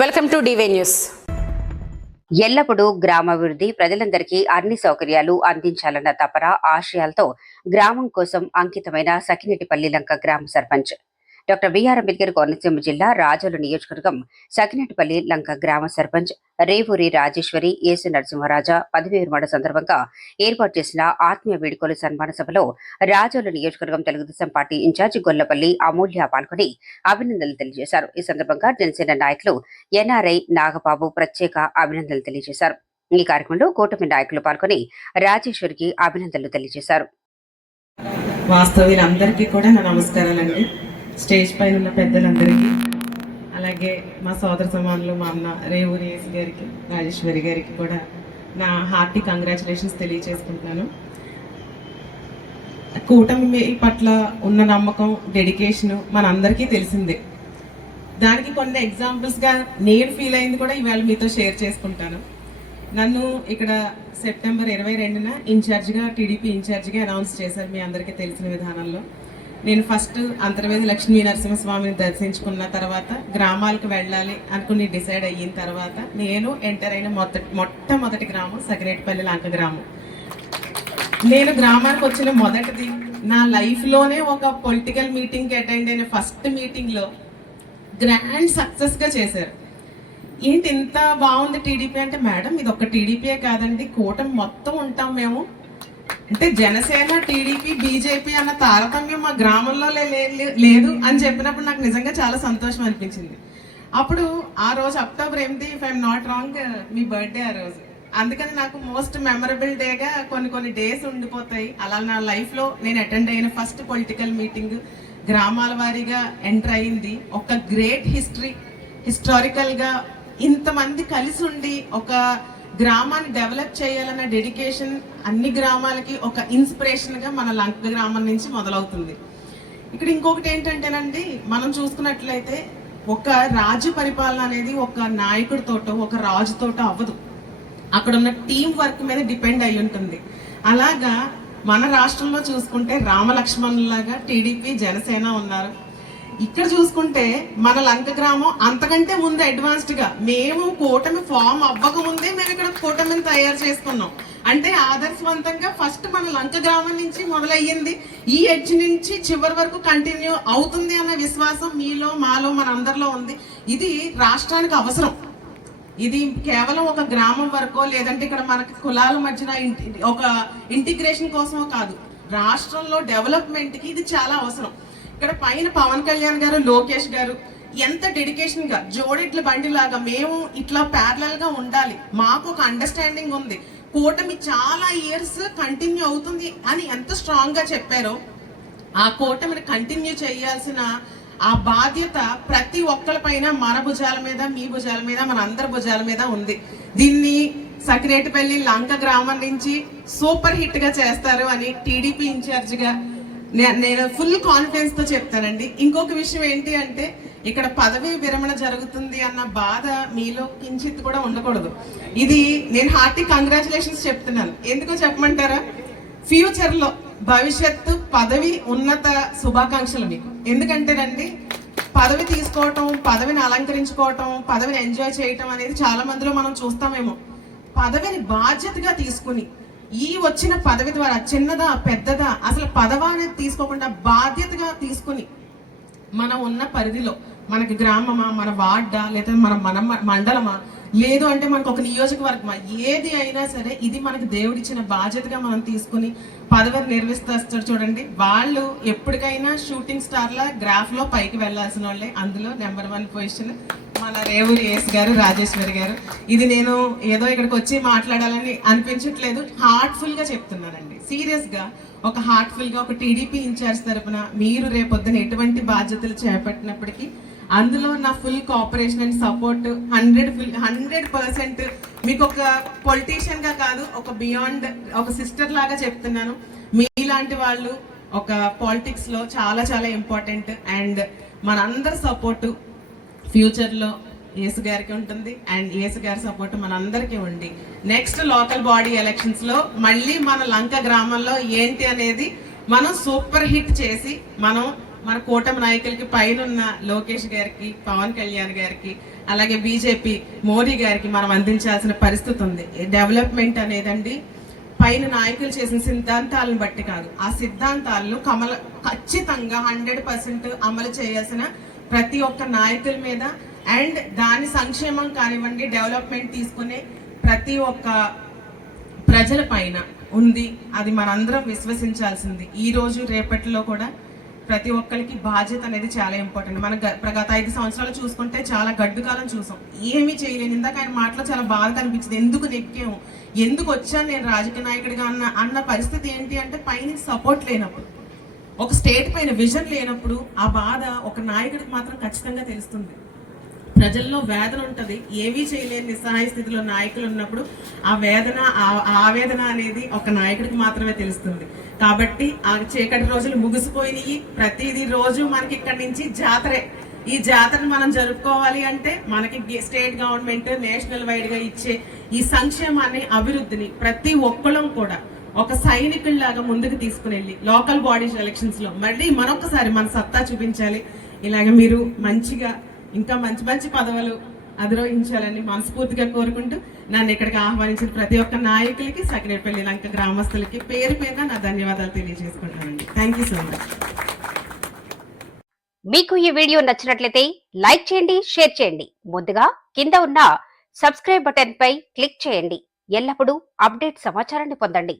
Welcome to DY news. ఎల్లప్పుడూ గ్రామాభివృద్ధి, ప్రజలందరికీ అన్ని సౌకర్యాలు అందించాలన్న తపన, ఆశయాలతో గ్రామం కోసం అంకితమైన సకినేటిపల్లి లంక గ్రామ సర్పంచ్ డాక్టర్ బిఆర్ అంబేద్కర్ కోనసీమ జిల్లా రాజోలు నియోజకవర్గం సకినేటిపల్లి లంక గ్రామ సర్పంచ్ రేవూరి రాజేశ్వరి ఏసు నరసింహరాజా పదవి విరమణ సందర్భంగా ఏర్పాటు చేసిన ఆత్మీయ వేడుకల సన్మాన సభలో రాజోలు నియోజకవర్గం తెలుగుదేశం పార్టీ ఇన్ఛార్జి గొల్లపల్లి అమూల్య పాల్గొని అభినందనలు తెలియజేశారు. ఈ సందర్భంగా జనసేన నాయకులు ఎన్ఆర్ఐ నాగబాబు ప్రత్యేక అభినందనలు తెలియజేశారు. ఈ కార్యక్రమంలో కూటమి నాయకులు పాల్గొని రాజేశ్వరికి అభినందనలు తెలియజేశారు. వాస్తవ్యులందరికీ కూడా నా నమస్కారాలండి. స్టేజ్ పైన ఉన్న పెద్దలందరికీ, అలాగే మా సోదర సమానులు మా అన్న రేవూరి ఏసు గారికి, రాజేశ్వరి గారికి కూడా నా హార్టీ కంగ్రాచులేషన్స్ తెలియజేసుకుంటున్నాను. కూటమి పట్ల ఉన్న నమ్మకం, డెడికేషన్ మనందరికీ తెలిసిందే. దానికి కొన్ని ఎగ్జాంపుల్స్గా నేను ఫీల్ అయింది కూడా ఇవాళ మీతో షేర్ చేసుకుంటాను. నన్ను ఇక్కడ సెప్టెంబర్ 22న ఇన్ఛార్జిగా, టీడీపీ ఇన్ఛార్జిగా అనౌన్స్ చేశారు మీ అందరికీ తెలిసిన విధానంలో. నేను ఫస్ట్ అంతర్వేది లక్ష్మీ నరసింహస్వామిని దర్శించుకున్న తర్వాత గ్రామాలకు వెళ్ళాలి అనుకుని డిసైడ్ అయిన తర్వాత నేను ఎంటర్ అయిన మొట్టమొదటి గ్రామం సకినేటిపల్లి లంక గ్రామం. నేను గ్రామానికి వచ్చిన మొదటిది నా లైఫ్లోనే ఒక పొలిటికల్ మీటింగ్కి అటెండ్ అయిన ఫస్ట్ మీటింగ్లో గ్రాండ్ సక్సెస్గా చేశారు. ఏంటి ఇంత బాగుంది టీడీపీ అంటే, మేడం ఇది ఒక టీడీపీయే కాదండి, కూటమి మొత్తం ఉంటాం మేము అంటే జనసేన, టీడీపీ, బీజేపీ అన్న తారతమ్యం మా గ్రామంలో లేదు అని చెప్పినప్పుడు నాకు నిజంగా చాలా సంతోషం అనిపించింది. అప్పుడు ఆ రోజు October 8, if I'm not wrong, me birthday ఆ రోజు. అందుకని నాకు మోస్ట్ మెమరబుల్ డేగా కొన్ని డేస్ ఉండిపోతాయి. అలా నా లైఫ్లో నేను అటెండ్ అయిన ఫస్ట్ పొలిటికల్ మీటింగ్, గ్రామాల వారీగా ఎంటర్ అయింది. ఒక గ్రేట్ హిస్టారికల్గా ఇంతమంది కలిసి ఉండి ఒక గ్రామాన్ని డెవలప్ చేయాలన్న డెడికేషన్ అన్ని గ్రామాలకి ఒక ఇన్స్పిరేషన్గా మన లంక గ్రామం నుంచి మొదలవుతుంది. ఇక్కడ ఇంకొకటి ఏంటంటేనండి, మనం చూసుకున్నట్లయితే ఒక రాజ్య పరిపాలన అనేది ఒక నాయకుడితోటో ఒక రాజుతోటో అవ్వదు, అక్కడ ఉన్న టీం వర్క్ మీద డిపెండ్ అయి ఉంటుంది. అలాగా మన రాష్ట్రంలో చూసుకుంటే రామలక్ష్మణులాగా టీడీపీ, జనసేన ఉన్నారు. ఇక్కడ చూసుకుంటే మన లంక గ్రామం అంతకంటే ముందు అడ్వాన్స్డ్ గా, మేము కూటమి ఫామ్ అవ్వక ముందే మేము ఇక్కడ కూటమిని తయారు చేసుకున్నాం. అంటే ఆదర్శవంతంగా ఫస్ట్ మన లంక గ్రామం నుంచి మొదలయ్యింది, ఈ ఎడ్జ్ నుంచి చివరి వరకు కంటిన్యూ అవుతుంది అన్న విశ్వాసం మీలో, మాలో, మన అందరిలో ఉంది. ఇది రాష్ట్రానికి అవసరం. ఇది కేవలం ఒక గ్రామం వరకో లేదంటే ఇక్కడ మనకి కులాల మధ్యన ఒక ఇంటిగ్రేషన్ కోసమో కాదు, రాష్ట్రంలో డెవలప్మెంట్కి ఇది చాలా అవసరం. ఇక్కడ పైన పవన్ కళ్యాణ్ గారు, లోకేష్ గారు ఎంత డెడికేషన్ గా జోడెట్ల బండిలాగా మేము ఇట్లా ప్యారలల్ గా ఉండాలి, మాకు ఒక అండర్స్టాండింగ్ ఉంది, కూటమి చాలా ఇయర్స్ కంటిన్యూ అవుతుంది అని ఎంత స్ట్రాంగ్ గా చెప్పారో, ఆ కూటమిని కంటిన్యూ చేయాల్సిన ఆ బాధ్యత ప్రతి ఒక్కరి పైన, మన భుజాల మీద, మీ భుజాల మీద, మన అందరి భుజాల మీద ఉంది. దీన్ని సకినేటిపల్లి లంక గ్రామం నుంచి సూపర్ హిట్ గా చేస్తారు అని టీడీపీ ఇన్ఛార్జిగా నేను ఫుల్ కాన్ఫిడెన్స్ తో చెప్తానండి. ఇంకొక విషయం ఏంటి అంటే, ఇక్కడ పదవి విరమణ జరుగుతుంది అన్న బాధ మీలో కించిత్ కూడా ఉండకూడదు. ఇది నేను హార్టీ కంగ్రాచులేషన్స్ చెప్తున్నాను. ఎందుకో చెప్పమంటారా? ఫ్యూచర్ లో భవిష్యత్తు పదవి ఉన్నత శుభాకాంక్షలు మీకు. ఎందుకంటేనండి, పదవి తీసుకోవటం, పదవిని అలంకరించుకోవటం, పదవిని ఎంజాయ్ చేయటం అనేది చాలా మందిలో మనం చూస్తామేమో. పదవిని బాధ్యతగా తీసుకుని, ఈ వచ్చిన పదవి ద్వారా చిన్నదా పెద్దదా అసలు పదవా అనేది తీసుకోకుండా బాధ్యతగా తీసుకుని, మనం ఉన్న పరిధిలో మనకి గ్రామమా, మన వార్డా, లేదా మన మండలమా, లేదు అంటే మనకు ఒక నియోజకవర్గమా, ఏది అయినా సరే ఇది మనకి దేవుడిచ్చిన బాధ్యతగా మనం తీసుకుని పదవిని నిర్వహిస్తారు. చూడండి, వాళ్ళు ఎప్పటికైనా షూటింగ్ స్టార్ల గ్రాఫ్ లో పైకి వెళ్లాల్సిన వాళ్ళే. అందులో నెంబర్ 1 పొజిషన్ మన రేవూరి ఏసు గారు, రాజేశ్వరి గారు. ఇది నేను ఏదో ఇక్కడికి వచ్చి మాట్లాడాలని అనిపించట్లేదు, హార్ట్ఫుల్ గా చెప్తున్నానండి. సీరియస్ గా, ఒక హార్ట్ఫుల్ గా, ఒక టీడీపీ ఇన్ఛార్జ్ తరపున మీరు రేపొద్దున ఎటువంటి బాధ్యతలు చేపట్టినప్పటికీ అందులో నా ఫుల్ కోఆపరేషన్ అండ్ సపోర్ట్ 100% మీకు ఒక పొలిటీషియన్ గా కాదు, ఒక బియాండ్ ఒక సిస్టర్ లాగా చెప్తున్నాను. మీలాంటి వాళ్ళు ఒక పాలిటిక్స్ లో చాలా చాలా ఇంపార్టెంట్. అండ్ మనందరి సపోర్టు ఫ్యూచర్లో ఏసు గారికి ఉంటుంది, అండ్ ఏసు గారి సపోర్ట్ మనందరికీ ఉండి నెక్స్ట్ లోకల్ బాడీ ఎలక్షన్స్ లో మళ్ళీ మన లంక గ్రామంలో ఏంటి అనేది మనం సూపర్ హిట్ చేసి మనం మన కూటమి నాయకులకి పైన ఉన్న లోకేష్ గారికి, పవన్ కళ్యాణ్ గారికి, అలాగే బీజేపీ మోడీ గారికి మనం అందించాల్సిన పరిస్థితి ఉంది. డెవలప్మెంట్ అనేదండి పైన నాయకులు చేసిన సిద్ధాంతాలను బట్టి కాదు, ఆ సిద్ధాంతాలను ఖచ్చితంగా 100% అమలు చేయాల్సిన ప్రతి ఒక్క నాయకుల మీద అండ్ దాని సంక్షేమం కానివ్వండి, డెవలప్మెంట్ తీసుకునే ప్రతి ఒక్క ప్రజల పైన ఉంది. అది మనందరం విశ్వసించాల్సింది. ఈ రోజు రేపటిలో కూడా ప్రతి ఒక్కరికి బాధ్యత అనేది చాలా ఇంపార్టెంట్. మన గత 5 సంవత్సరాలు చూసుకుంటే చాలా గడ్డు కాలం చూసాం. ఏమీ చేయలేను. ఇందాక ఆయన మాటలో చాలా బాధ కనిపించింది. ఎందుకు నెక్కాము, ఎందుకు వచ్చాను నేను రాజకీయ నాయకుడిగా అన్న పరిస్థితి ఏంటి అంటే పైన సపోర్ట్ లేనప్పుడు, ఒక స్టేట్ పైన విజన్ లేనప్పుడు ఆ బాధ ఒక నాయకుడికి మాత్రం ఖచ్చితంగా తెలుస్తుంది. ప్రజల్లో వేదన ఉంటది. ఏమీ చేయలేని నిస్సహాయ స్థితిలో నాయకులు ఉన్నప్పుడు ఆ వేదన, ఆవేదన అనేది ఒక నాయకుడికి మాత్రమే తెలుస్తుంది. కాబట్టి ఆ చీకటి రోజులు ముగిసిపోయినాయి. ప్రతిదీ రోజు మనకి ఇక్కడి నుంచి జాతరే. ఈ జాతరను మనం జరుపుకోవాలి అంటే మనకి స్టేట్ గవర్నమెంట్ నేషనల్ వైడ్ గా ఇచ్చే ఈ సంక్షేమాన్ని, అభివృద్ధిని ప్రతి ఒక్కళ్ళం కూడా ఒక సైనికుల్లాగా ముందుకు తీసుకుని వెళ్ళి లోకల్ బాడీస్ ఎలక్షన్స్ లో మళ్ళీ మరొకసారి మన సత్తా చూపించాలి. ఇలాగ మీరు మంచిగా ఇంకా మంచి మంచి పదవులు అధిరోహించాలని మనస్ఫూర్తిగా కోరుకుంటూ నన్ను ఇక్కడికి ఆహ్వానించిన ప్రతి ఒక్క నాయకులకి, సకినేపల్లి లంక గ్రామస్తులకి పేరు పేరున నా ధన్యవాదాలు తెలియజేసుకుంటానండి. Thank you so much. మీకు ఈ వీడియో నచ్చినట్లయితే లైక్ చేయండి, షేర్ చేయండి. ముందుగా కింద ఉన్న సబ్స్క్రైబ్ బటన్ పై క్లిక్ చేయండి. ఎల్లప్పుడూ అప్డేట్ సమాచారాన్ని పొందండి.